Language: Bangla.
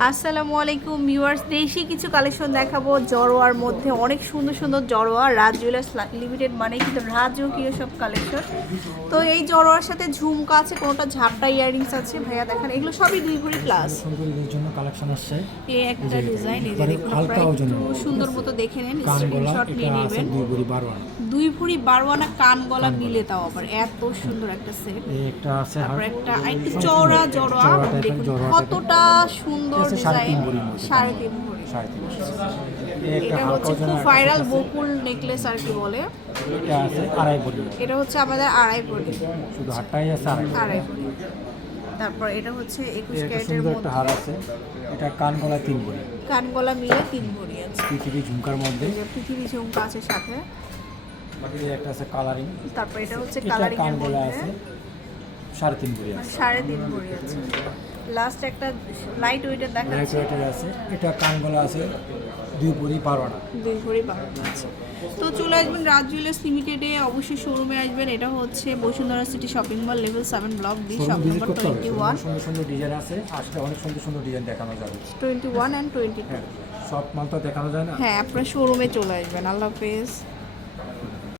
আসসালামু আলাইকুম ভিউয়ার্স দেশি কিছু কালেকশন দেখাবো। জড়োয়ার মধ্যে অনেক সুন্দর সুন্দর জড়োয়া রাজ জুয়েলার্স লিমিটেড মানে কিন্তু রাজকীয় সব কালেকশন। তো এই জড়োয়ার সাথে ঝুমকা আছে কোনোটা ঝাপটা ইয়ারিংস আছে ভাইয়া দেখেন এগুলো সবই দুই ভরি প্লাস সুন্দরীদের জন্য কালেকশন আসছে। এই একটা ডিজাইন এই দেখুন হালকা মধ্যে। সুন্দর মতো দেখে নেন স্ক্রিনশট নিয়ে নেবেন। দুই ভরি বারো আনা। দুই ভরি বারোয়ানা কান গলা মিলে তাও আবার এত সুন্দর একটা সেট এই একটা আছে হার- একটা একটু চওড়া জড়োয়া দেখুন কতটা সুন্দর সাড়ে তিন ভরির মধ্যে। সাড়ে তিন ভরি সাড়ে তিন এটা হচ্ছে ওজনের খুব ভাইরাল বকুল নেকলেস আর কি বলে। এটা আছে আড়াই ভরি এটা হচ্ছে আমাদের আড়াই ভরি শুধু হাটটাই আছে আড়াই ভরি। তারপর এটা হচ্ছে একুশ ক্যারেটের একটা হার আছে। এটা কান গলা তিন ভরি কান গলা মিলে তিন ভরি আছে। পৃথিবী ঝুমকার মধ্যে। পৃথিবী ঝুমকা আছে সাথে। একটা আছে কালারিং তারপর এটা হচ্ছে এটা কালারিং এর মধ্যে। আছে। সাড়ে তিন ভরি আছে। সাড়ে তিন ভরি আছে। লাস্ট একটা লাইট ওয়েটের লাইট দেখাচ্ছে ওয়েটের আছে এটা কানগলা আছে দুই ভরি বারো আনা দুই ভরি আছে। তো চলে আসবেন রাজ জুয়েলার্স লিমিটেডে অবশ্যই শোরুমে আসবেন। এটা হচ্ছে Bashundhara city shopping mall level seven block D shop number twenty one সুন্দর সুন্দর ডিজাইন আছে। আসলে অনেক সুন্দর সুন্দর ডিজাইন দেখানো যাবে। টোয়েন্টি ওয়ান অ্যান্ড টোয়েন্টি সব মাল তো দেখানো যায় না? হ্যাঁ আপনার শোরুমে চলে আসবেন। আল্লাহ হাফেজ।